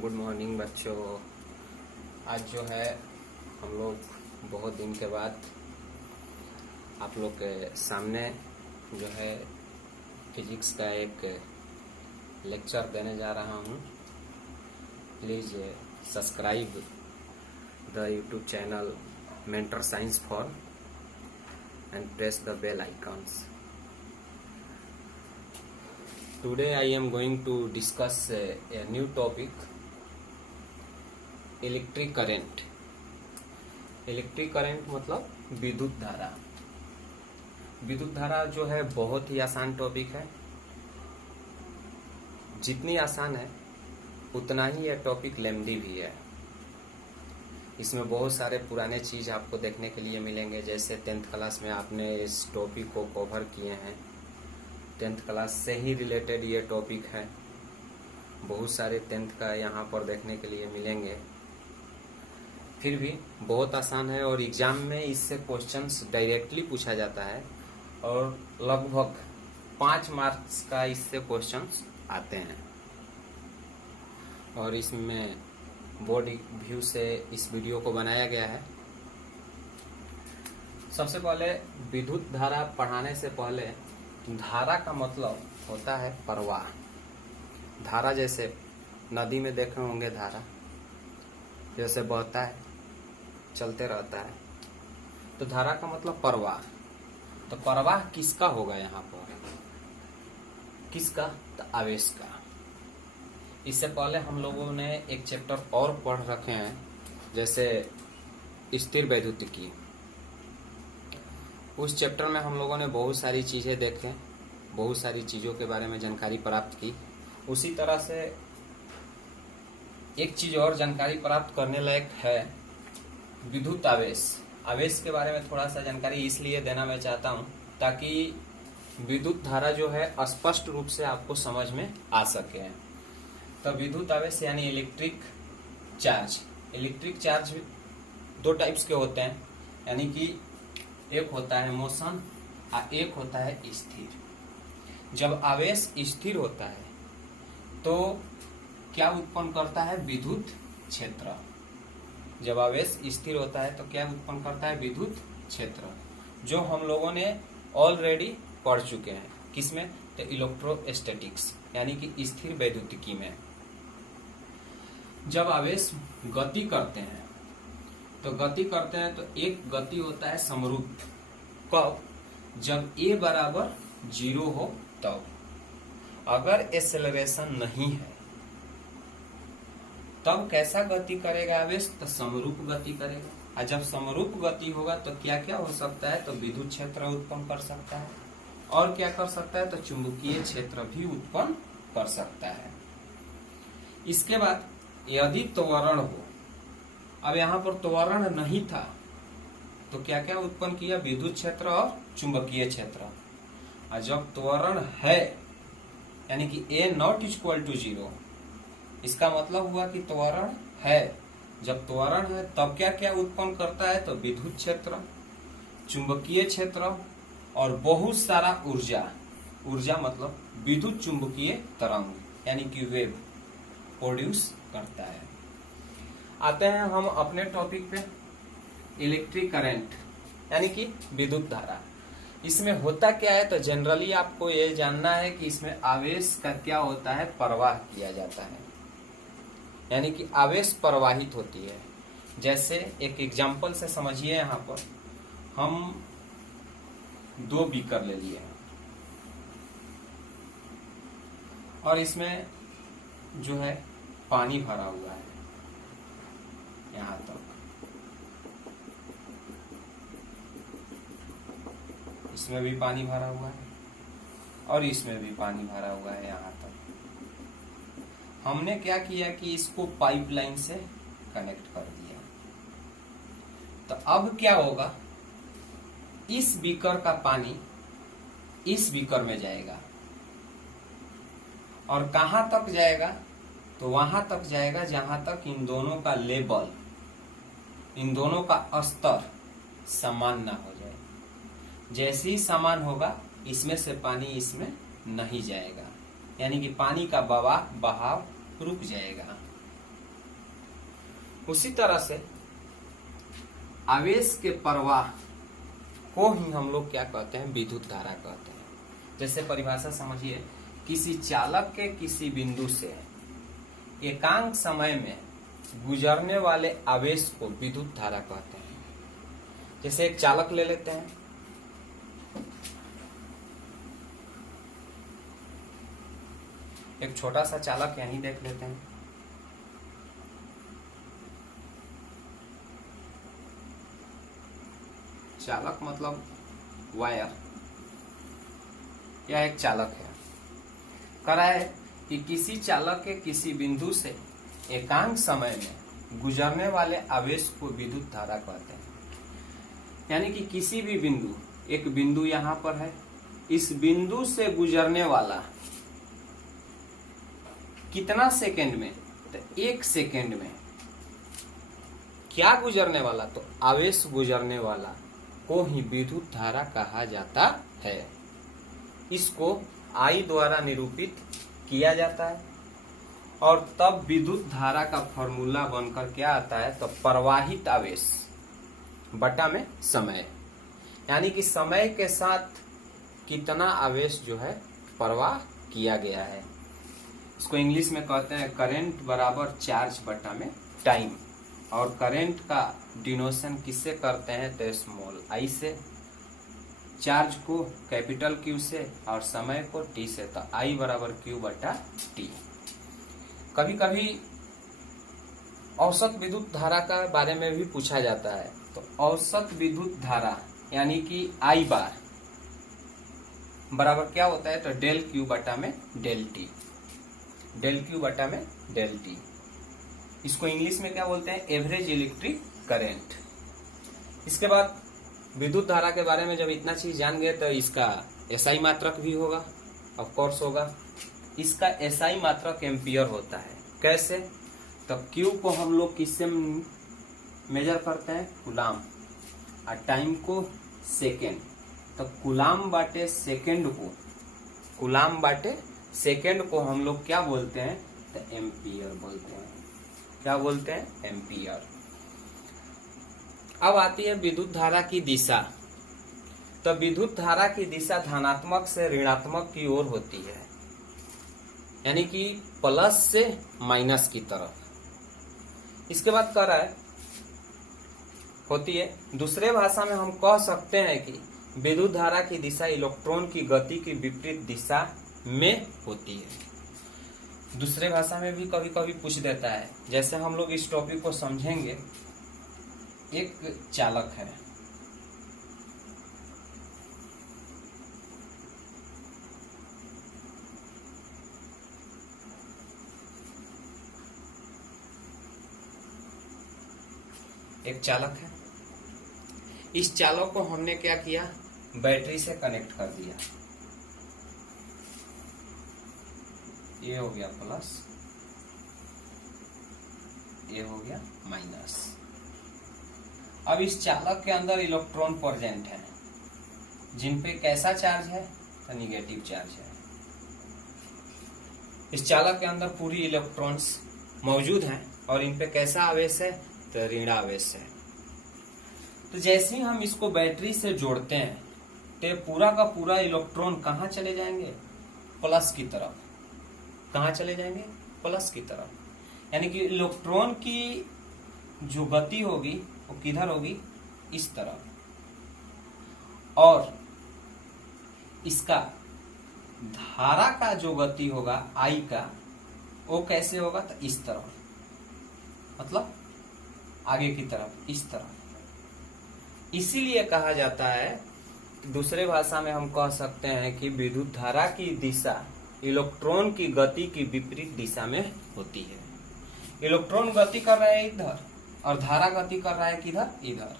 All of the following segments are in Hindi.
गुड मॉर्निंग बच्चों। आज जो है हम लोग बहुत दिन के बाद आप लोग के सामने जो है फिजिक्स का एक लेक्चर देने जा रहा हूँ। Please subscribe the YouTube channel mentor science for and press the bell icons. Today I am going to discuss a new topic, electric current. Electric current मतलब विद्युत धारा। विद्युत धारा जो है बहुत ही आसान टॉपिक है। जितनी आसान है उतना ही यह टॉपिक लेंथी भी है। इसमें बहुत सारे पुराने चीज आपको देखने के लिए मिलेंगे, जैसे 10th क्लास में आपने इस टॉपिक को कवर किए हैं। 10th क्लास से ही रिलेटेड ये टॉपिक है। बहुत सारे 10th का यहाँ पर देखने के लिए मिलेंगे। फिर भी बहुत आसान है और एग्जाम में इससे क्वेश्चंस डायरेक्टली पूछा जाता है और लगभग 5 मार्क्स का इससे क्वेश्चंस आते हैं। और इसमें बोर्ड व्यू से इस वीडियो को बनाया गया है। सबसे पहले विद्युत धारा पढ़ाने से पहले धारा का मतलब होता है प्रवाह। धारा जैसे नदी में देखे होंगे, धारा जैसे बहता है, चलते रहता है, तो धारा का मतलब प्रवाह। तो प्रवाह किसका होगा यहाँ पर? किसका? तो आवेश का। इससे पहले हम लोगों ने एक चैप्टर और पढ़ रखे हैं, जैसे स्थिर वैद्युतिकी। उस चैप्टर में हम लोगों ने बहुत सारी चीजें देखे, बहुत सारी चीजों के बारे में जानकारी प्राप्त की। उसी तरह से एक चीज और जानकारी प्राप्त करने लायक है, विद्युत आवेश। आवेश के बारे में थोड़ा सा जानकारी इसलिए देना मैं चाहता हूं ताकि विद्युत धारा जो है स्पष्ट रूप से आपको समझ में आ सके। तो विद्युत आवेश यानी electric charge. Electric charge 2 types के होते हैं, यानी कि एक होता है मोशन और एक होता है स्थिर। जब आवेश स्थिर होता है तो क्या उत्पन्न करता है? विद्युत क्षेत्र। जब आवेश स्थिर होता है तो क्या उत्पन्न करता है? विद्युत क्षेत्र, जो हम लोगों ने ऑलरेडी पढ़ चुके हैं। किसमें? तो इलेक्ट्रोस्टैटिक्स यानी कि स्थिर वैद्युतिकी में। जब आवेश गति करते हैं तो एक गति होता है समरूप। कब? जब a बराबर 0 हो तब। अगर एक्सेलरेशन नहीं है तब कैसा गति करेगा आवेश? तो समरूप गति करेगा। और जब समरूप गति होगा तो क्या क्या हो सकता है? तो विद्युत क्षेत्र उत्पन्न कर सकता है। और क्या कर सकता है? तो चुंबकीय क्षेत्र भी उत्पन्न कर सकता है। इसके बाद यदि त्वरण हो, अब यहाँ पर त्वरण नहीं था तो क्या क्या उत्पन्न किया? विद्युत क्षेत्र और चुंबकीय क्षेत्र। और जब त्वरण है यानी कि A नॉट इक्वल टू 0, इसका मतलब हुआ कि त्वरण है। जब त्वरण है तब क्या क्या उत्पन्न करता है? तो विद्युत क्षेत्र, चुंबकीय क्षेत्र और बहुत सारा ऊर्जा। ऊर्जा मतलब विद्युत चुंबकीय तरंग यानी कि वेव प्रोड्यूस करता है। आते हैं हम अपने टॉपिक पे, इलेक्ट्रिक करंट यानी कि विद्युत धारा। इसमें होता क्या है? तो जनरली आपको ये जानना है कि इसमें आवेश का क्या होता है? प्रवाह किया जाता है, यानी कि आवेश प्रवाहित होती है। जैसे एक एग्जांपल से समझिए, यहाँ पर हम 2 बीकर ले लिए और इसमें जो है पानी भरा हुआ है यहाँ तक। इसमें भी पानी भरा हुआ है और इसमें भी पानी भरा हुआ है यहाँ तक। हमने क्या किया कि इसको पाइपलाइन से कनेक्ट कर दिया। तो अब क्या होगा? इस बीकर का पानी इस बीकर में जाएगा और कहां तक जाएगा? तो वहां तक जाएगा जहां तक इन दोनों का लेवल, इन दोनों का स्तर समान ना हो जाए। जैसे ही समान होगा इसमें से पानी इसमें नहीं जाएगा, यानी कि पानी का बहाव रुक जाएगा। उसी तरह से आवेश के प्रवाह को ही हम लोग क्या कहते हैं, विद्युत धारा कहते हैं। जैसे परिभाषा समझिए, किसी चालक के किसी बिंदु से एकांक समय में गुजरने वाले आवेश को विद्युत धारा कहते हैं। जैसे एक चालक ले लेते हैं, एक छोटा सा चालक यहीं देख लेते हैं। चालक मतलब वायर, यह एक चालक है। कह रहा है कि किसी चालक के किसी बिंदु से एकांक समय में गुजरने वाले आवेश को विद्युत धारा कहते हैं। यानी कि किसी भी बिंदु, एक बिंदु यहां पर है, इस बिंदु से गुजरने वाला कितना सेकंड में, तो 1 सेकंड में क्या गुजरने वाला, तो आवेश गुजरने वाला को ही विद्युत धारा कहा जाता है। इसको I द्वारा निरूपित किया जाता है और तब विद्युत धारा का फॉर्मूला बनकर क्या आता है, तो प्रवाहित आवेश बटा में समय, यानी कि समय के साथ कितना आवेश जो है प्रवाह किया गया है। इसको इंग्लिश में कहते हैं करंट बराबर चार्ज बटा में टाइम। और करंट का डिनोशन किससे करते हैं, तो स्मॉल आई से, चार्ज को कैपिटल क्यू से और समय को टी से, तो आई बराबर क्यू बटा टी। कभी कभी औसत विद्युत धारा का बारे में भी पूछा जाता है। तो औसत विद्युत धारा यानी कि आई बार बराबर क्या होता है, तो डेल क्यू बटा में डेल टी, डेल क्यू बटा में डेल टी। इसको इंग्लिश में क्या बोलते हैं, एवरेज इलेक्ट्रिक करंट। इसके बाद विद्युत धारा के बारे में जब इतना चीज जान गए तो इसका एसआई मात्रक भी होगा, ऑफ कोर्स होगा। इसका एसआई मात्रक एम्पियर होता है। कैसे, तो क्यू को हम लोग किससे मेजर करते हैं, कूलाम, और टाइम को सेकेंड। तो कूलाम बाटे सेकेंड को, कूलाम बाटे सेकेंड को हम लोग क्या बोलते हैं, तो एम्पियर बोलते हैं। क्या बोलते हैं, एम्पियर। अब आती है विद्युत धारा की दिशा। तो विद्युत धारा की दिशा धनात्मक से ऋणात्मक की ओर होती है, यानी कि प्लस से माइनस की तरफ। इसके बाद कह रहा है होती है, दूसरे भाषा में हम कह सकते हैं कि विद्युत धारा की दिशा इलेक्ट्रॉन की गति की विपरीत दिशा में होती है। दूसरे भाषा में भी कभी कभी पूछ देता है। जैसे हम लोग इस टॉपिक को समझेंगे, एक चालक है, एक चालक है। इस चालक को हमने क्या किया, बैटरी से कनेक्ट कर दिया। ये हो गया प्लस, ये हो गया माइनस। अब इस चालक के अंदर इलेक्ट्रॉन प्रेजेंट है, जिन पे कैसा चार्ज है, तो निगेटिव चार्ज है। इस चालक के अंदर पूरी इलेक्ट्रॉन्स मौजूद हैं और इन पे कैसा आवेश है, तो ऋण आवेश है। तो जैसे ही हम इसको बैटरी से जोड़ते हैं तो पूरा का पूरा इलेक्ट्रॉन कहाँ चले जाएंगे, प्लस की तरफ। कहाँ चले जाएंगे, प्लस की तरफ। यानी कि इलेक्ट्रॉन की जो गति होगी वो किधर होगी, इस तरफ, और इसका धारा का जो गति होगा आई का, वो कैसे होगा, तो इस तरफ, मतलब आगे की तरफ, इस तरफ। इसीलिए कहा जाता है, दूसरे भाषा में हम कह सकते हैं कि विद्युत धारा की दिशा इलेक्ट्रॉन की गति की विपरीत दिशा में होती है। इलेक्ट्रॉन गति कर रहा है इधर और धारा गति कर रहा है किधर, इधर।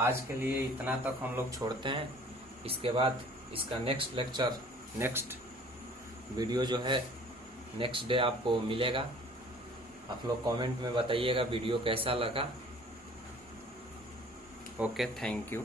आज के लिए इतना तक हम लोग छोड़ते हैं। इसके बाद इसका नेक्स्ट लेक्चर, नेक्स्ट वीडियो जो है नेक्स्ट डे आपको मिलेगा। आप लोग कमेंट में बताइएगा वीडियो कैसा लगा। Okay, thank you.